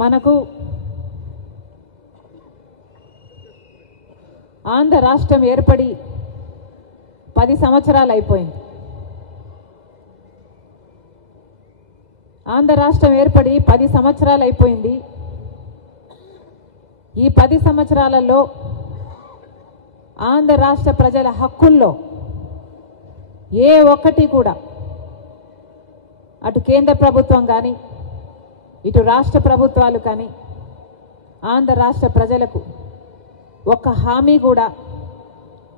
మనకు ఆంధ్ర రాష్ట్రం ఏర్పడి 10 సంవత్సరాలు అయిపోయింది. ఆంధ్ర రాష్ట్రం ఏర్పడి 10 సంవత్సరాలు అయిపోయింది. ఈ 10 సంవత్సరాలలో ఆంధ్ర రాష్ట్ర ప్రజల హక్కుల్లో ఏ ఒక్కటి కూడా అటు కేంద్ర ప్రభుత్వం కానీ ఇటు రాష్ట్ర ప్రభుత్వాలు కానీ ఆంధ్ర రాష్ట్ర ప్రజలకు ఒక్క హామీ కూడా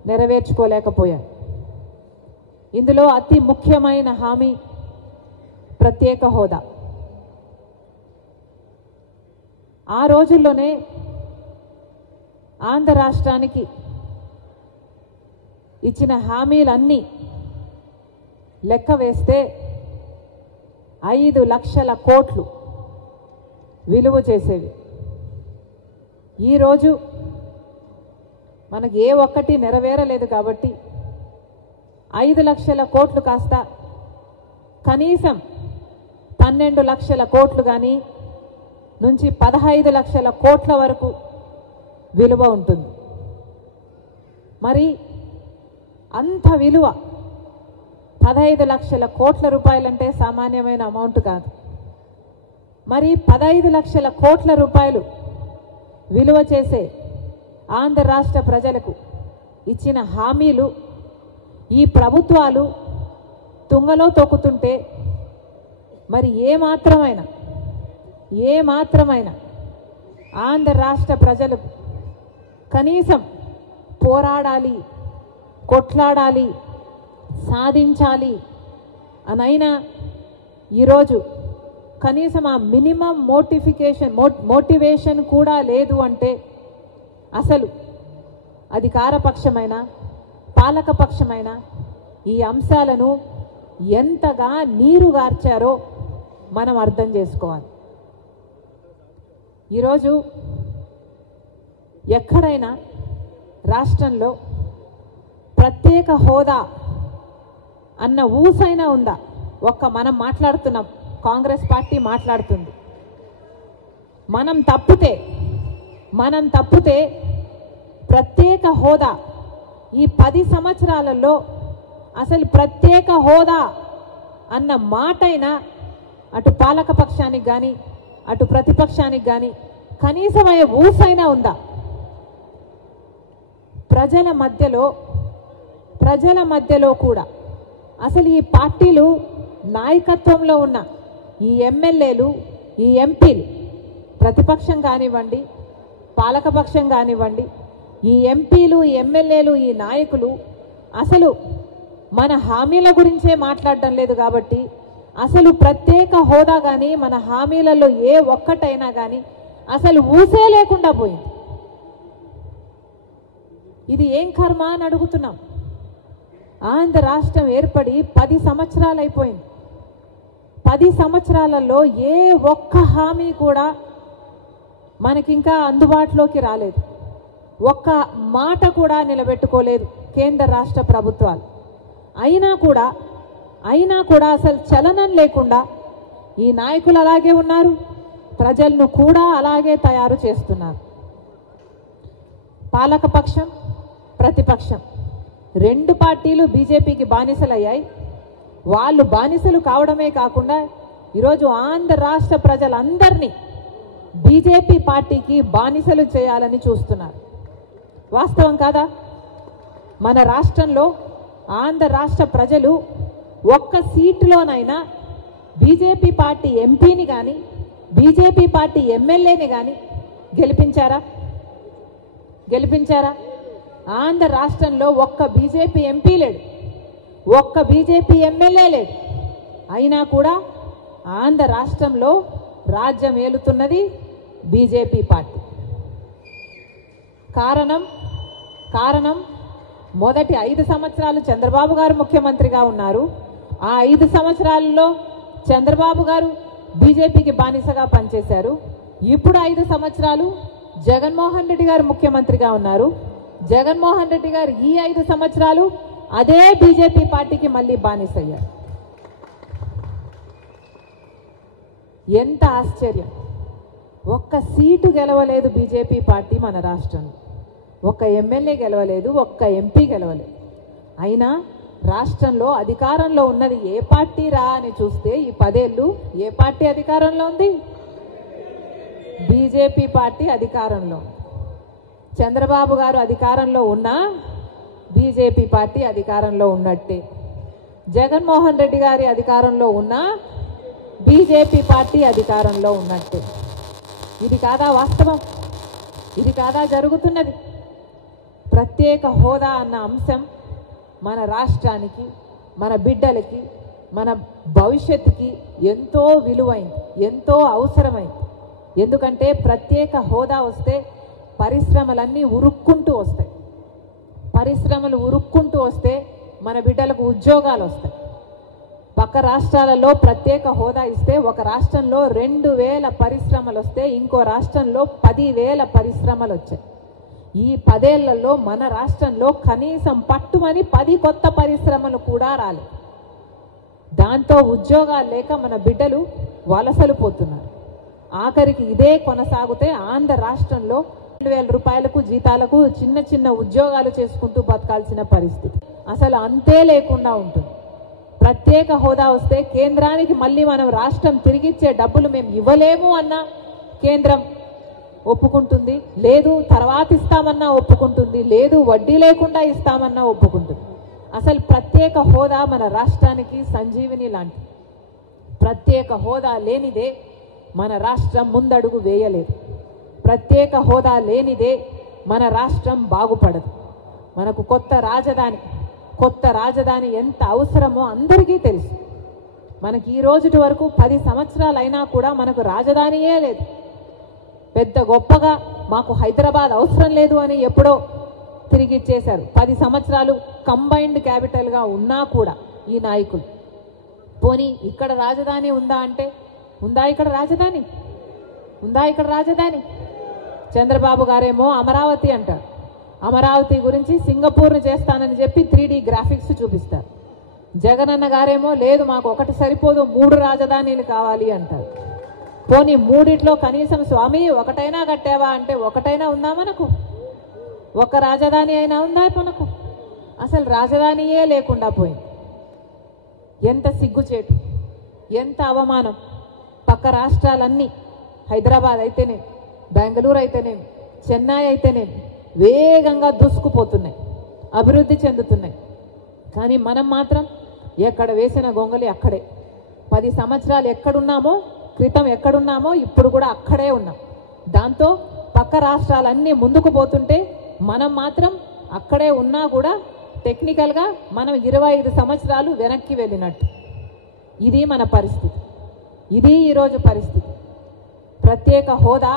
నెరవేర్చుకోలేకపోయారు. ఇందులో అతి ముఖ్యమైన హామీ ప్రత్యేక హోదా. ఆ రోజుల్లోనే ఆంధ్ర రాష్ట్రానికి ఇచ్చిన హామీలన్నీ లెక్క వేస్తే 5 లక్షల కోట్లు విలువ చేసేవి. ఈరోజు మనకి ఏ ఒక్కటి నెరవేరలేదు కాబట్టి 5 లక్షల కోట్లు కాస్త కనీసం 12 లక్షల కోట్లు కానీ నుంచి 15 లక్షల కోట్ల వరకు విలువ ఉంటుంది. మరి అంత విలువ 15 లక్షల కోట్ల రూపాయలంటే సామాన్యమైన అమౌంట్ కాదు. మరి 15 లక్షల కోట్ల రూపాయలు విలువ చేసే ఆంధ్ర రాష్ట్ర ప్రజలకు ఇచ్చిన హామీలు ఈ ప్రభుత్వాలు తుంగలో తొక్కుతుంటే మరి ఏ మాత్రమైనా ఆంధ్ర రాష్ట్ర ప్రజలు కనీసం పోరాడాలి, కొట్లాడాలి, సాధించాలి అనైనా ఈరోజు కనీసం ఆ మినిమం మోటివేషన్ కూడా లేదు అంటే అసలు అధికారపక్షమైన పాలకపక్షమైన ఈ అంశాలను ఎంతగా నీరుగార్చారో మనం అర్థం చేసుకోవాలి. ఈరోజు ఎక్కడైనా రాష్ట్రంలో ప్రత్యేక హోదా అన్న ఊసైనా ఉందా? మనం మాట్లాడుతున్నాం, కాంగ్రెస్ పార్టీ మాట్లాడుతుంది. మనం తప్పితే ప్రత్యేక హోదా ఈ 10 సంవత్సరాలలో అసలు ప్రత్యేక హోదా అన్న మాటైనా అటు పాలక పక్షానికి కానీ అటు ప్రతిపక్షానికి కానీ కనీసం ఊసైనా ఉందా? ప్రజల మధ్యలో కూడా అసలు ఈ పార్టీలు నాయకత్వంలో ఉన్న ఈ ఎమ్మెల్యేలు, ఈ ఎంపీలు, ప్రతిపక్షం కానివ్వండి పాలకపక్షం కానివ్వండి, ఈ ఎంపీలు, ఈ ఎమ్మెల్యేలు, ఈ నాయకులు అసలు మన హామీల గురించే మాట్లాడడం లేదు. కాబట్టి అసలు ప్రత్యేక హోదా కానీ మన హామీలలో ఏ ఒక్కటైనా కానీ అసలు ఊసే లేకుండా పోయింది. ఇది ఏం కర్మ అని అడుగుతున్నాం. ఆంధ్ర రాష్ట్రం ఏర్పడి 10 సంవత్సరాలు అయిపోయింది. 10 సంవత్సరాలలో ఏ ఒక్క హామీ కూడా మనకింకా అందుబాటులోకి రాలేదు. ఒక్క మాట కూడా నిలబెట్టుకోలేదు కేంద్ర రాష్ట్ర ప్రభుత్వాలు. అయినా కూడా అసలు చలనం లేకుండా ఈ నాయకులు అలాగే ఉన్నారు, ప్రజలను కూడా అలాగే తయారు చేస్తున్నారు. పాలకపక్షం ప్రతిపక్షం 2 పార్టీలు బీజేపీకి బానిసలయ్యాయి. వాళ్ళు బానిసలు కావడమే కాకుండా ఈరోజు ఆంధ్ర రాష్ట్ర ప్రజలందరినీ బీజేపీ పార్టీకి బానిసలు చేయాలని చూస్తున్నారు. వాస్తవం కాదా? మన రాష్ట్రంలో ఆంధ్ర రాష్ట్ర ప్రజలు ఒక్క సీటులోనైనా బీజేపీ పార్టీ ఎంపీని కానీ బీజేపీ పార్టీ ఎమ్మెల్యేని కానీ గెలిపించారా? ఆంధ్ర రాష్ట్రంలో ఒక్క బీజేపీ ఎంపీ లేడు, ఒక్క బీజేపీ ఎమ్మెల్యే లేడు. అయినా కూడా ఆంధ్ర రాష్ట్రంలో రాజ్యం ఏలుతున్నది బీజేపీ పార్టీ. కారణం మొదటి 5 సంవత్సరాలు చంద్రబాబు గారు ముఖ్యమంత్రిగా ఉన్నారు. ఆ 5 సంవత్సరాలలో చంద్రబాబు గారు బీజేపీకి బానిసగా పనిచేశారు. ఇప్పుడు 5 సంవత్సరాలు జగన్మోహన్ రెడ్డి గారు ముఖ్యమంత్రిగా ఉన్నారు. జగన్మోహన్ రెడ్డి గారు ఈ 5 సంవత్సరాలు అదే బీజేపీ పార్టీకి మళ్ళీ బానిసయ్యారు. ఎంత ఆశ్చర్యం! ఒక్క సీటు గెలవలేదు బీజేపీ పార్టీ మన రాష్ట్రంలో. ఒక్క ఎమ్మెల్యే గెలవలేదు, ఒక్క ఎంపీ గెలవలేదు. అయినా రాష్ట్రంలో అధికారంలో ఉన్నది ఏ పార్టీ రా అని చూస్తే ఈ 10 ఏళ్ళు ఏ పార్టీ అధికారంలో ఉంది? బీజేపీ పార్టీ అధికారంలో. చంద్రబాబు గారు అధికారంలో ఉన్నా బీజేపీ పార్టీ అధికారంలో ఉన్నట్టే. జగన్మోహన్ రెడ్డి గారి అధికారంలో ఉన్నా బీజేపీ పార్టీ అధికారంలో ఉన్నట్టే. ఇది కాదా వాస్తవం? ఇది కాదా జరుగుతున్నది? ప్రత్యేక హోదా అన్న అంశం మన రాష్ట్రానికి, మన బిడ్డలకి, మన భవిష్యత్తుకి ఎంతో విలువైంది, ఎంతో అవసరమైంది. ఎందుకంటే ప్రత్యేక హోదా వస్తే పరిశ్రమలన్నీ ఉరుక్కుంటూ వస్తాయి. పరిశ్రమలు ఉరుక్కుంటూ వస్తే మన బిడ్డలకు ఉద్యోగాలు వస్తాయి. పక్క రాష్ట్రాలలో ప్రత్యేక హోదా ఇస్తే ఒక రాష్ట్రంలో 2000 పరిశ్రమలు వస్తే ఇంకో రాష్ట్రంలో 10,000 పరిశ్రమలు వచ్చాయి. ఈ 10 ఏళ్లలో మన రాష్ట్రంలో కనీసం పట్టుమని 10 కొత్త పరిశ్రమలు కూడా రాలేదు. దాంతో ఉద్యోగాలు లేక మన బిడ్డలు వలసలు పోతున్నారు. ఆఖరికి ఇదే కొనసాగితే ఆంధ్ర రాష్ట్రంలో 2,000 రూపాయలకు జీతాలకు చిన్న చిన్న ఉద్యోగాలు చేసుకుంటూ బతకాల్సిన పరిస్థితి. అసలు అంతే లేకుండా ఉంటుంది. ప్రత్యేక హోదా వస్తే కేంద్రానికి మళ్ళీ మనం రాష్ట్రం తిరిగిచ్చే డబ్బులు మేము ఇవ్వలేము అన్నా కేంద్రం ఒప్పుకుంటుంది, లేదు తర్వాత ఇస్తామన్నా ఒప్పుకుంటుంది, లేదు వడ్డీ లేకుండా ఇస్తామన్నా ఒప్పుకుంటుంది. అసలు ప్రత్యేక హోదా మన రాష్ట్రానికి సంజీవిని లాంటిది. ప్రత్యేక హోదా లేనిదే మన రాష్ట్రం ముందడుగు వేయలేదు. ప్రత్యేక హోదా లేనిదే మన రాష్ట్రం బాగుపడదు. మనకు కొత్త రాజధాని ఎంత అవసరమో అందరికీ తెలుసు. మనకి ఈ రోజుటి వరకు 10 సంవత్సరాలు అయినా కూడా మనకు రాజధానియే లేదు. పెద్ద గొప్పగా మాకు హైదరాబాద్ అవసరం లేదు అని ఎప్పుడో తిరిగి ఇచ్చేశారు. 10 సంవత్సరాలు కంబైన్డ్ క్యాపిటల్గా ఉన్నా కూడా ఈ నాయకులు. పోనీ ఇక్కడ రాజధాని ఉందా అంటే ఉందా? ఇక్కడ రాజధాని ఉందా? ఇక్కడ రాజధాని? చంద్రబాబు గారేమో అమరావతి అంటారు. అమరావతి గురించి సింగపూర్ను చేస్తానని చెప్పి 3D గ్రాఫిక్స్ చూపిస్తారు. జగనన్న గారేమో లేదు మాకు ఒకటి సరిపోదు 3 రాజధానీలు కావాలి అంటారు. పోనీ 3 కనీసం స్వామి ఒకటైనా కట్టావా అంటే ఒకటైనా ఉందా మనకు? ఒక రాజధాని అయినా ఉందా మనకు? అసలు రాజధానియే లేకుండా పోయింది. ఎంత సిగ్గుచేటు, ఎంత అవమానం. పక్క రాష్ట్రాలన్నీ హైదరాబాద్ అయితేనేమి, బెంగళూరు అయితేనేమి, చెన్నై అయితేనేమి వేగంగా దూసుకుపోతున్నాయి, అభివృద్ధి చెందుతున్నాయి. కానీ మనం మాత్రం ఎక్కడ వేసిన గొంగలి అక్కడే. 10 సంవత్సరాలు క్రితం ఎక్కడున్నామో ఇప్పుడు కూడా అక్కడే ఉన్నాం. దాంతో పక్క రాష్ట్రాలన్నీ ముందుకు పోతుంటే మనం మాత్రం అక్కడే ఉన్నా కూడా టెక్నికల్గా మనం 25 సంవత్సరాలు వెనక్కి వెళ్ళినట్టు. ఇది మన పరిస్థితి. ఇది ఈరోజు పరిస్థితి. ప్రత్యేక హోదా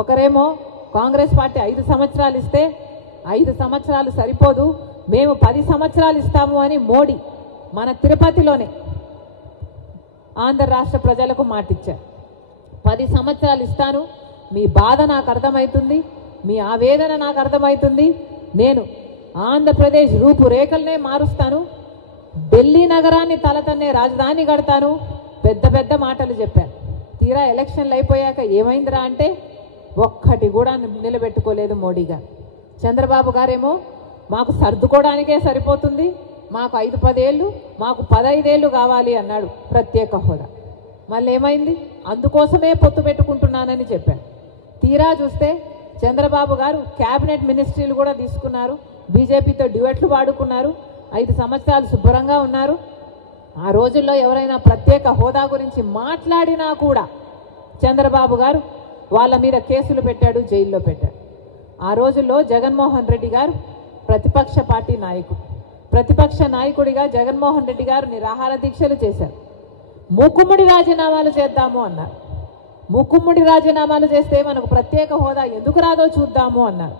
ఒకరేమో కాంగ్రెస్ పార్టీ 5 సంవత్సరాలు ఇస్తే 5 సంవత్సరాలు సరిపోదు మేము 10 సంవత్సరాలు ఇస్తాము అని మోడీ మన తిరుపతిలోనే ఆంధ్ర రాష్ట్ర ప్రజలకు మాటిచ్చారు. 10 సంవత్సరాలు ఇస్తాను, మీ బాధ నాకు అర్థమవుతుంది, మీ ఆవేదన నాకు అర్థమవుతుంది, నేను ఆంధ్రప్రదేశ్ రూపురేఖలనే మారుస్తాను, ఢిల్లీ నగరాన్ని తలతన్నే రాజధాని కడతాను, పెద్ద పెద్ద మాటలు చెప్పారు. తీరా ఎలక్షన్లు అయిపోయాక ఏమైందిరా అంటే ఒక్కటి కూడా నిలబెట్టుకోలేదు మోడీ గారు. చంద్రబాబు గారేమో మాకు సర్దుకోవడానికే సరిపోతుంది, మాకు 5-10 ఏళ్ళు, మాకు 15 ఏళ్ళు కావాలి అన్నాడు ప్రత్యేక హోదా. మళ్ళీ ఏమైంది? అందుకోసమే పొత్తు పెట్టుకుంటున్నానని చెప్పాడు. తీరా చూస్తే చంద్రబాబు గారు క్యాబినెట్ మినిస్ట్రీలు కూడా తీసుకున్నారు, బీజేపీతో డ్యూయెట్లు వాడుకున్నారు, 5 సంవత్సరాలు శుభ్రంగా ఉన్నారు. ఆ రోజుల్లో ఎవరైనా ప్రత్యేక హోదా గురించి మాట్లాడినా కూడా చంద్రబాబు గారు వాళ్ళ మీద కేసులు పెట్టాడు, జైల్లో పెట్టాడు. ఆ రోజుల్లో జగన్మోహన్ రెడ్డి గారు ప్రతిపక్ష పార్టీ నాయకుడు. ప్రతిపక్ష నాయకుడిగా జగన్మోహన్ రెడ్డి గారు నిరాహార దీక్షలు చేశారు. మూకుమ్మడి రాజీనామాలు చేద్దాము అన్నారు. మూకుమ్మడి రాజీనామాలు చేస్తే మనకు ప్రత్యేక హోదా ఎందుకు రాదో చూద్దాము అన్నారు.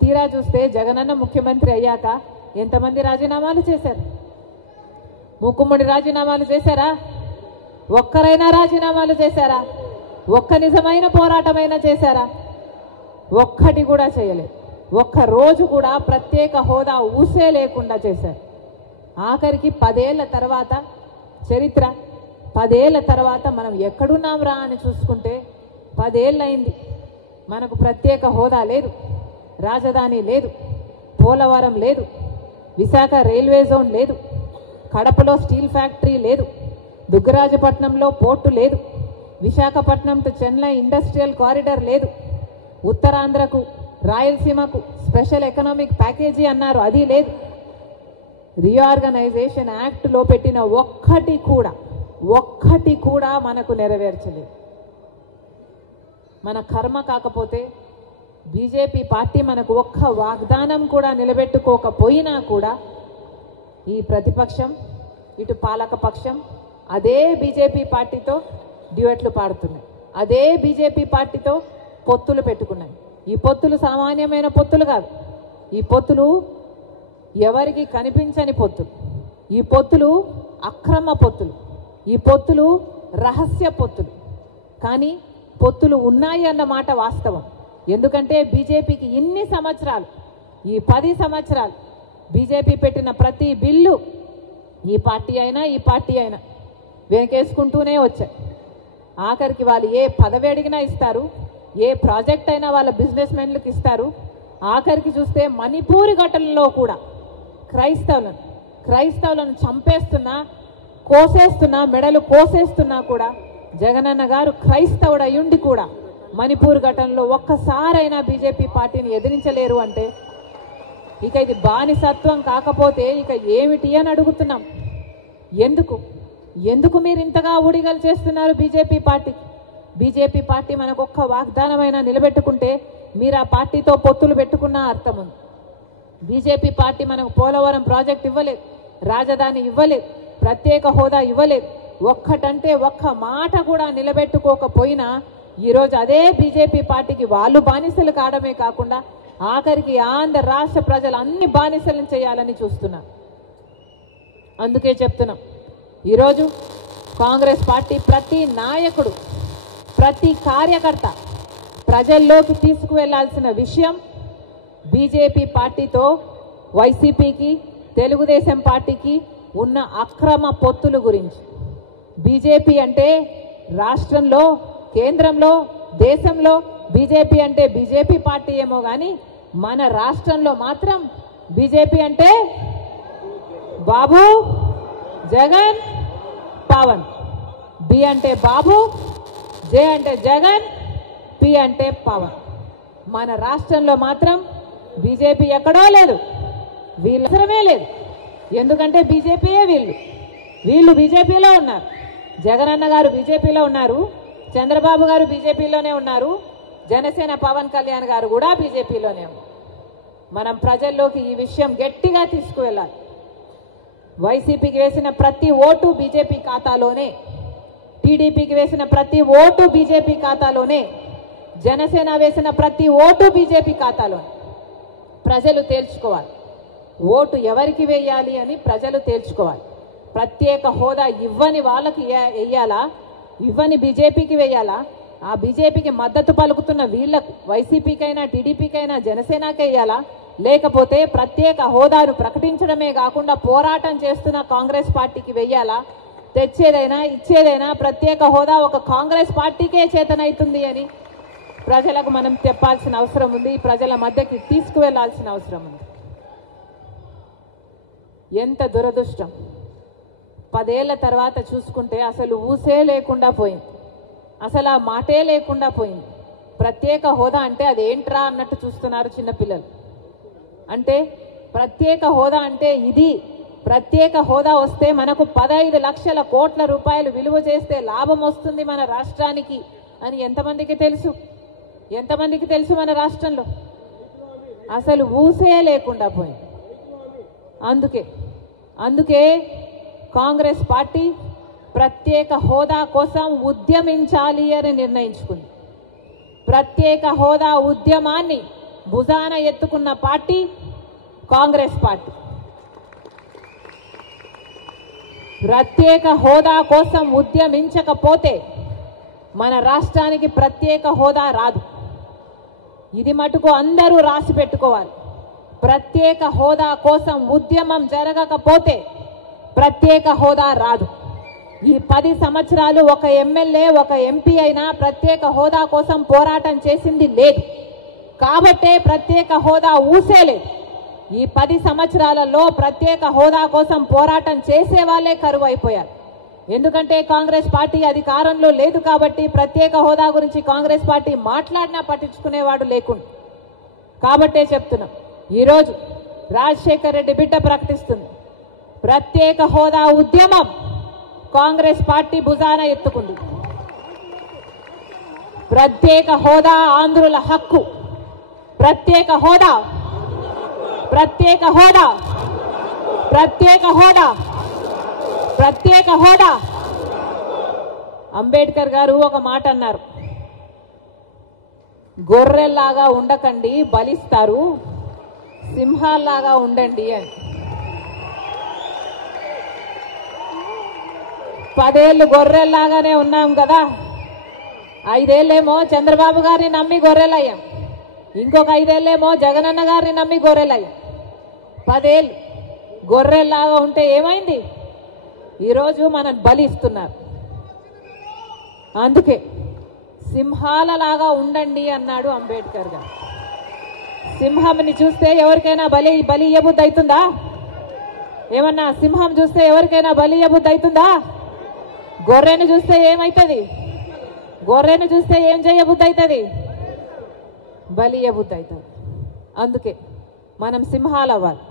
తీరా చూస్తే జగనన్న ముఖ్యమంత్రి అయ్యాక ఎంతమంది రాజీనామాలు చేశారు? మూకుమ్మడి రాజీనామాలు చేశారా? ఒక్కరైనా రాజీనామాలు చేశారా? ఒక్క నిజమైన పోరాటమైనా చేశారా? ఒక్కటి కూడా చేయలేదు. ఒక్క రోజు కూడా ప్రత్యేక హోదా ఊసే లేకుండా చేశారు. ఆఖరికి 10 ఏళ్ల తర్వాత చరిత్ర, 10 ఏళ్ల తర్వాత మనం ఎక్కడున్నాం రా అని చూసుకుంటే 10 ఏళ్ళైంది మనకు ప్రత్యేక హోదా లేదు, రాజధాని లేదు, పోలవరం లేదు, విశాఖ రైల్వే జోన్ లేదు, కడపలో స్టీల్ ఫ్యాక్టరీ లేదు, దుగ్గరాజపట్నంలో పోర్టు లేదు, Visakhapatnam to Chennai industrial corridor లేదు, ఉత్తరాంధ్రకు రాయలసీమకు స్పెషల్ ఎకనామిక్ ప్యాకేజీ అన్నారు, అది లేదు. రీఆర్గనైజేషన్ యాక్ట్లో పెట్టిన ఒక్కటి కూడా మనకు నెరవేర్చలేదు. మన కర్మ కాకపోతే బీజేపీ పార్టీ మనకు ఒక్క వాగ్దానం కూడా నిలబెట్టుకోకపోయినా కూడా ఈ ప్రతిపక్షం ఇటు పాలక పక్షం అదే బీజేపీ పార్టీతో డ్యూయెట్లు పాడుతున్నాయి, అదే బీజేపీ పార్టీతో పొత్తులు పెట్టుకున్నాయి. ఈ పొత్తులు సామాన్యమైన పొత్తులు కాదు, ఈ పొత్తులు ఎవరికి కనిపించని పొత్తులు, ఈ పొత్తులు అక్రమ పొత్తులు, ఈ పొత్తులు రహస్య పొత్తులు. కానీ పొత్తులు ఉన్నాయి అన్న మాట వాస్తవం. ఎందుకంటే బీజేపీకి ఇన్ని సంవత్సరాలు, ఈ 10 సంవత్సరాలు బీజేపీ పెట్టిన ప్రతి బిల్లు ఈ పార్టీ అయినా వెనకేసుకుంటూనే వచ్చాయి. ఆఖరికి వాళ్ళు ఏ పదవి అడిగినా ఇస్తారు, ఏ ప్రాజెక్ట్ అయినా వాళ్ళ బిజినెస్ మెన్లకు ఇస్తారు. ఆఖరికి చూస్తే మణిపూర్ ఘటనలో కూడా క్రైస్తవులను చంపేస్తున్నా, కోసేస్తున్నా, మెడలు కోసేస్తున్నా కూడా జగనన్న గారు క్రైస్తవుడు అయ్యుండి కూడా మణిపూర్ ఘటనలో ఒక్కసారైనా బీజేపీ పార్టీని ఎదిరించలేరు అంటే ఇక ఇది బానిసత్వం కాకపోతే ఇక ఏమిటి అని అడుగుతున్నాం. ఎందుకు మీరు ఇంతగా ఊడిగలు చేస్తున్నారు బీజేపీ పార్టీకి? బీజేపీ పార్టీ మనకు ఒక్క వాగ్దానమైనా నిలబెట్టుకుంటే మీరు ఆ పార్టీతో పొత్తులు పెట్టుకున్నా అర్థం ఉంది. బీజేపీ పార్టీ మనకు పోలవరం ప్రాజెక్ట్ ఇవ్వలేదు, రాజధాని ఇవ్వలేదు, ప్రత్యేక హోదా ఇవ్వలేదు. ఒక్కటంటే ఒక్క మాట కూడా నిలబెట్టుకోకపోయినా ఈరోజు అదే బీజేపీ పార్టీకి వాళ్ళు బానిసలు కావడమే కాకుండా ఆఖరికి ఆంధ్ర రాష్ట్ర ప్రజలు అన్ని బానిసలను చేయాలని చూస్తున్నారు. అందుకే చెప్తున్నాం, ఈరోజు కాంగ్రెస్ పార్టీ ప్రతి నాయకుడు, ప్రతి కార్యకర్త ప్రజల్లోకి తీసుకువెళ్లాల్సిన విషయం బీజేపీ పార్టీతో వైసీపీకి, తెలుగుదేశం పార్టీకి ఉన్న అక్రమ పొత్తుల గురించి. బీజేపీ అంటే రాష్ట్రంలో, కేంద్రంలో, దేశంలో బీజేపీ అంటే బీజేపీ పార్టీ ఏమో కానీ మన రాష్ట్రంలో మాత్రం బీజేపీ అంటే బాబు, జగన్, పవన్. బి అంటే బాబు, జే అంటే జగన్, పి అంటే పవన్. మన రాష్ట్రంలో మాత్రం బీజేపీ ఎక్కడో లేదు, వీళ్ళ అవసరమే లేదు. ఎందుకంటే బీజేపీయే వీళ్ళు బీజేపీలో ఉన్నారు. జగనన్న గారు బీజేపీలో ఉన్నారు, చంద్రబాబు గారు బీజేపీలోనే ఉన్నారు, జనసేన పవన్ కళ్యాణ్ గారు కూడా బీజేపీలోనే ఉన్నారు. మనం ప్రజల్లోకి ఈ విషయం గట్టిగా తీసుకువెళ్ళాలి. వైసీపీకి వేసిన ప్రతి ఓటు బీజేపీ ఖాతాలోనే, టీడీపీకి వేసిన ప్రతి ఓటు బీజేపీ ఖాతాలోనే, జనసేన వేసిన ప్రతి ఓటు బీజేపీ ఖాతాలోనే. ప్రజలు తేల్చుకోవాలి, ఓటు ఎవరికి వేయాలి అని ప్రజలు తేల్చుకోవాలి. ప్రత్యేక హోదా ఇవ్వని వాళ్ళకి వేయాలా, ఇవ్వని బీజేపీకి వేయాలా, ఆ బీజేపీకి మద్దతు పలుకుతున్న వీళ్లకు వైసీపీకైనా టీడీపీకైనా జనసేనకి వేయాలా, లేకపోతే ప్రత్యేక హోదాను ప్రకటించడమే కాకుండా పోరాటం చేస్తున్న కాంగ్రెస్ పార్టీకి వేయాలా? తెచ్చేదైనా ఇచ్చేదైనా ప్రత్యేక హోదా ఒక కాంగ్రెస్ పార్టీకే చేతనైతుంది అని ప్రజలకు మనం చెప్పాల్సిన అవసరం ఉంది, ప్రజల మధ్యకి తీసుకువెళ్లాల్సిన అవసరం ఉంది. ఎంత దురదృష్టం, 10 ఏళ్ల తర్వాత చూసుకుంటే అసలు ఊసే లేకుండా పోయింది, అసలు ఆ మాటే లేకుండా పోయింది. ప్రత్యేక హోదా అంటే అదేంట్రా అన్నట్టు చూస్తున్నారు చిన్నపిల్లలు. అంటే ప్రత్యేక హోదా అంటే ఇది, ప్రత్యేక హోదా వస్తే మనకు 15 లక్షల కోట్ల రూపాయలు విలువ చేస్తే లాభం వస్తుంది మన రాష్ట్రానికి అని ఎంతమందికి తెలుసు? మన రాష్ట్రంలో అసలు ఊసే లేకుండా పోయింది. అందుకే కాంగ్రెస్ పార్టీ ప్రత్యేక హోదా కోసం ఉద్యమించాలి అని నిర్ణయించుకుంది. ప్రత్యేక హోదా ఉద్యమాన్ని భుజాన ఎత్తుకున్న పార్టీ కాంగ్రెస్ పార్టీ. ప్రత్యేక హోదా కోసం ఉద్యమించకపోతే మన రాష్ట్రానికి ప్రత్యేక హోదా రాదు. ఇది మటుకు అందరూ రాసి పెట్టుకోవాలి. ప్రత్యేక హోదా కోసం ఉద్యమం జరగకపోతే ప్రత్యేక హోదా రాదు. ఈ 10 సంవత్సరాలు ఒక ఎమ్మెల్యే ఒక ఎంపీ అయినా ప్రత్యేక హోదా కోసం పోరాటం చేసింది లేదు. కాబట్టే ప్రత్యేక హోదా ఊసేలేదు. ఈ 10 సంవత్సరాలలో ప్రత్యేక హోదా కోసం పోరాటం చేసే వాళ్ళే కరువు అయిపోయారు. ఎందుకంటే కాంగ్రెస్ పార్టీ అధికారంలో లేదు కాబట్టి ప్రత్యేక హోదా గురించి కాంగ్రెస్ పార్టీ మాట్లాడినా పట్టించుకునేవాడు లేకుండా. కాబట్టే చెప్తున్నాం, ఈరోజు రాజశేఖర్ రెడ్డి బిడ్డ ప్రకటిస్తుంది. ప్రత్యేక హోదా ఉద్యమం కాంగ్రెస్ పార్టీ భుజాన ఎత్తుకుంది. ప్రత్యేక హోదా ఆంధ్రుల హక్కు. ప్రత్యేక హోదా, ప్రత్యేక హోదా, ప్రత్యేక హోదా, ప్రత్యేక హోదా. అంబేద్కర్ గారు ఒక మాట అన్నారు, గొర్రెల్లాగా ఉండకండి బలిస్తారు, సింహాల్లాగా ఉండండి అని. 10 ఏళ్ళు గొర్రెల్లాగానే ఉన్నాం కదా. 5 ఏళ్ళేమో చంద్రబాబు గారిని నమ్మి గొర్రెలయ్యాం. ఇంకొక 5 ఏళ్ళేమో జగనన్న గారిని నమ్మి గొర్రెలయ్యాం. 10 ఏళ్ళు గొర్రెల్లాగా ఉంటే ఏమైంది? ఈరోజు మనం బలిస్తున్నారు. అందుకే సింహాలలాగా ఉండండి అన్నాడు అంబేద్కర్ గారు. సింహంని చూస్తే ఎవరికైనా బలి ఇయ్యబుద్ధి అవుతుందా? ఏమన్నా సింహం చూస్తే ఎవరికైనా బలి ఇయ్యబుద్ధి అవుతుందా? గొర్రెను చూస్తే ఏమవుతుంది? గొర్రెను చూస్తే ఏం చేయబుద్ధి అవుతుంది? బలి ఇయ్యబుద్ధి అవుతుంది. అందుకే మనం సింహాలు అవ్వాలి.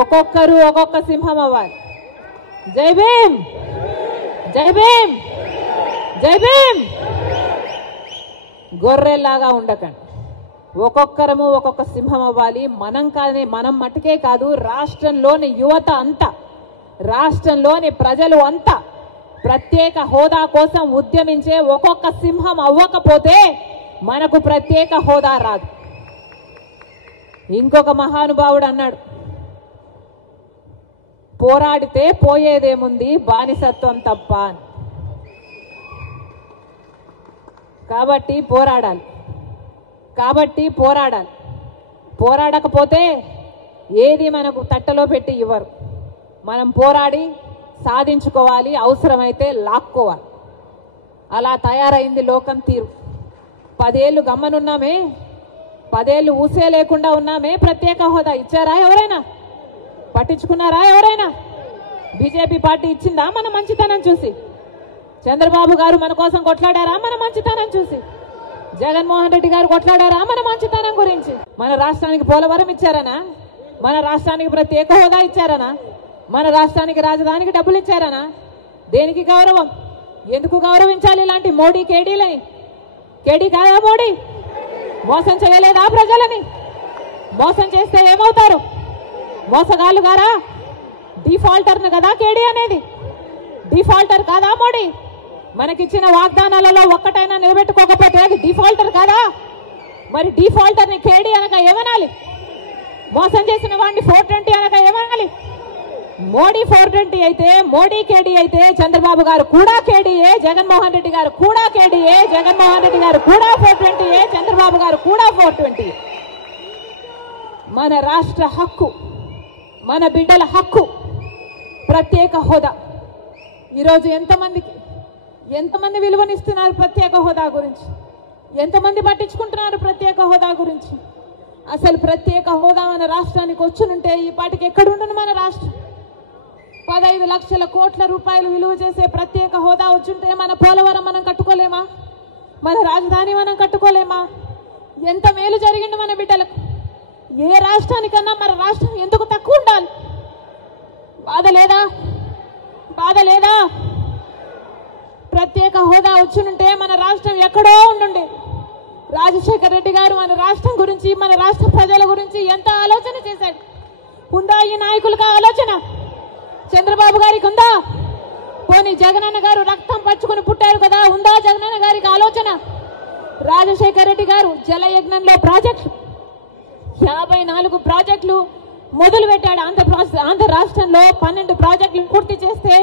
ఒక్కొక్కరు ఒక్కొక్క సింహం అవ్వాలి. జై భీమ్, జై భీమ్, జై భీమ్. గొర్రెల్లాగా ఉండకండి. ఒక్కొక్కరము ఒక్కొక్క సింహం అవ్వాలి. మనం మటుకే కాదు, రాష్ట్రంలోని యువత అంతా, రాష్ట్రంలోని ప్రజలు అంతా ప్రత్యేక హోదా కోసం ఉద్యమించే ఒక్కొక్క సింహం అవ్వకపోతే మనకు ప్రత్యేక హోదా రాదు. ఇంకొక మహానుభావుడు అన్నాడు, పోరాడితే పోయేదేముంది బానిసత్వం తప్ప అని. కాబట్టి పోరాడాలి. పోరాడకపోతే ఏది మనకు తట్టలో పెట్టి ఇవ్వరు. మనం పోరాడి సాధించుకోవాలి, అవసరమైతే లాక్కోవాలి. అలా తయారైంది లోకం తీరు. 10 ఏళ్ళు గమ్మనున్నామే, 10 ఏళ్ళు ఊసే లేకుండా ఉన్నామే. ప్రత్యేక హోదా ఇచ్చారా ఎవరైనా? పట్టించుకున్నారా ఎవరైనా? బీజేపీ పార్టీ ఇచ్చిందా మన మంచితనం చూసి? చంద్రబాబు గారు మన కోసం కొట్లాడారా మన మంచితనం చూసి? జగన్మోహన్ రెడ్డి గారు కొట్లాడారా మన మంచితనం గురించి? మన రాష్ట్రానికి పోలవరం ఇచ్చారనా? మన రాష్ట్రానికి ప్రత్యేక హోదా ఇచ్చారనా? మన రాష్ట్రానికి రాజధానికి డబ్బులు ఇచ్చారనా? దేనికి గౌరవం? ఎందుకు గౌరవించాలి ఇలాంటి మోడీ కేడీలని? కేడీ కాదా మోడీ? మోసం చేయలేదా ప్రజలని? మోసం చేస్తే ఏమవుతారు? మోసగాళ్ళు గారా? డిఫాల్టర్ను కదా కేడీ అనేది. డిఫాల్టర్ కాదా మోడీ? మనకిచ్చిన వాగ్దానాలలో ఒక్కటైనా నిలబెట్టుకోకపోతే అది డిఫాల్టర్ కాదా? మరి డిఫాల్టర్ని కేడీ అనక ఏమనాలి? మోసం చేసిన వాడిని 420 అనక ఏమనాలి? మోడీ 420 అయితే, మోడీ కేడీ అయితే చంద్రబాబు గారు కూడా కేడీఏ, జగన్మోహన్ రెడ్డి గారు కూడా కేడీఏ, జగన్మోహన్ రెడ్డి గారు కూడా 420, చంద్రబాబు గారు కూడా 420. మన రాష్ట్ర హక్కు, మన బిడ్డల హక్కు ప్రత్యేక హోదా. ఈరోజు ఎంతమంది విలువనిస్తున్నారు ప్రత్యేక హోదా గురించి? ఎంతమంది పట్టించుకుంటున్నారు ప్రత్యేక హోదా గురించి? అసలు ప్రత్యేక హోదా మన రాష్ట్రానికి వచ్చునుంటే ఈ పాటికి ఎక్కడుండును మన రాష్ట్రం? 15 లక్షల కోట్ల రూపాయలు విలువ చేసే ప్రత్యేక హోదా వచ్చుంటే మన పోలవరం మనం కట్టుకోలేమా? మన రాజధాని మనం కట్టుకోలేమా? ఎంత మేలు జరిగింది మన బిడ్డలకు. ఏ రాష్ట్రానికన్నా మన రాష్ట్రం ఎందుకు తక్కువ ఉండాలి? బాధ లేదా? ప్రత్యేక హోదా వచ్చునుంటే మన రాష్ట్రం ఎక్కడో ఉండుండే. రాజశేఖర్ రెడ్డి గారు మన రాష్ట్రం గురించి, మన రాష్ట్ర ప్రజల గురించి ఎంత ఆలోచన చేశాడు. ఉందా ఈ నాయకులకు ఆలోచన? చంద్రబాబు గారికి ఉందా? పోనీ జగనన్న గారు రక్తం పచ్చుకుని పుట్టారు కదా, ఉందా జగనన్న గారికి ఆలోచన? రాజశేఖర్ రెడ్డి గారు జలయజ్ఞంలో ప్రాజెక్టులు 54 ప్రాజెక్టులు మొదలు పెట్టాడు. ఆంధ్ర రాష్ట్రంలో 12 ప్రాజెక్టులు పూర్తి చేస్తే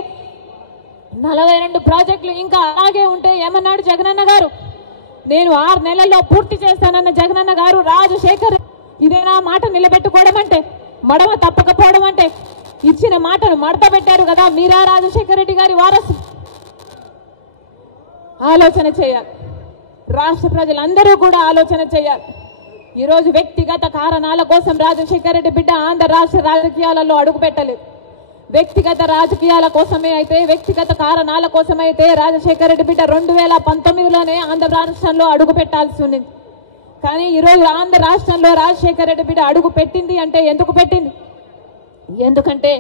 42 ప్రాజెక్టులు ఇంకా అలాగే ఉంటే ఏమన్నాడు జగనన్న గారు? నేను 6 నెలల్లో పూర్తి చేస్తానన్న జగనన్న గారు రాజశేఖర్ ఇదేనా మాట నిలబెట్టుకోవడం అంటే? మడమ తప్పకపోవడం అంటే? ఇచ్చిన మాటను మడత పెట్టారు కదా. మీరా రాజశేఖర్ రెడ్డి గారి వారసు? ఆలోచన చేయాలి. రాష్ట్ర ప్రజలందరూ కూడా ఆలోచన చేయాలి. ఈరోజు వ్యక్తిగత కారణాల కోసం రాజశేఖర రెడ్డి బిడ్డ ఆంధ్ర రాష్ట్ర రాజకీయాలలో అడుగుపెట్టలేదు. వ్యక్తిగత రాజకీయాల కోసమే అయితే, వ్యక్తిగత కారణాల కోసమైతే రాజశేఖర రెడ్డి బిడ్డ 2019లోనే ఆంధ్ర రాష్ట్రంలో అడుగు పెట్టాల్సి ఉంది. కానీ ఈరోజు ఆంధ్ర రాష్ట్రంలో రాజశేఖర రెడ్డి బిడ్డ అడుగు పెట్టింది అంటే ఎందుకు పెట్టింది? ఎందుకంటే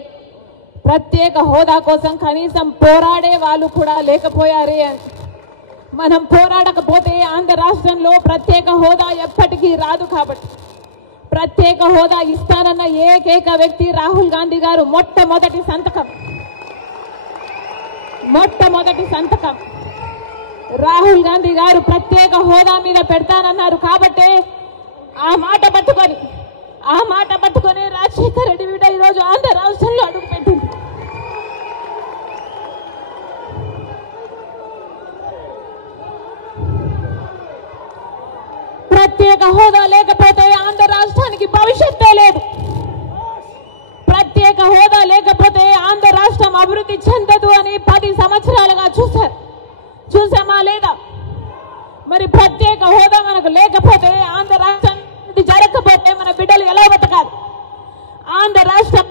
ప్రత్యేక హోదా కోసం కనీసం పోరాడే వాళ్ళు కూడా లేకపోయారే అని. మనం పోరాడకపోతే ఆంధ్ర రాష్ట్రంలో ప్రత్యేక హోదా ఎప్పటికీ రాదు. కాబట్టి ప్రత్యేక హోదా ఇస్తానన్న ఏకైక వ్యక్తి రాహుల్ గాంధీ గారు మొట్టమొదటి సంతకం రాహుల్ గాంధీ గారు ప్రత్యేక హోదా మీద పెడతానన్నారు. కాబట్టి ఆ మాట పట్టుకొని రాజశేఖర రెడ్డి బిడ్డ ఈరోజు ఆంధ్ర రాష్ట్రంలో అడుగుపెట్టింది. ప్రత్యేక హోదా లేకపోతే ఆంధ్ర రాష్ట్రానికి భవిష్యత్తే లేదు. ప్రత్యేక హోదా లేకపోతే ఆంధ్ర రాష్ట్రం అభివృద్ధి చెందదు అని 10 సంవత్సరాలుగా చూసామా లేదా? మరి ప్రత్యేక హోదా మనకు లేకపోతే, ఆంధ్ర రాష్ట్రం జరగకపోతే మన బిడ్డలు ఎలా బతకాలి? ఆంధ్ర రాష్ట్రం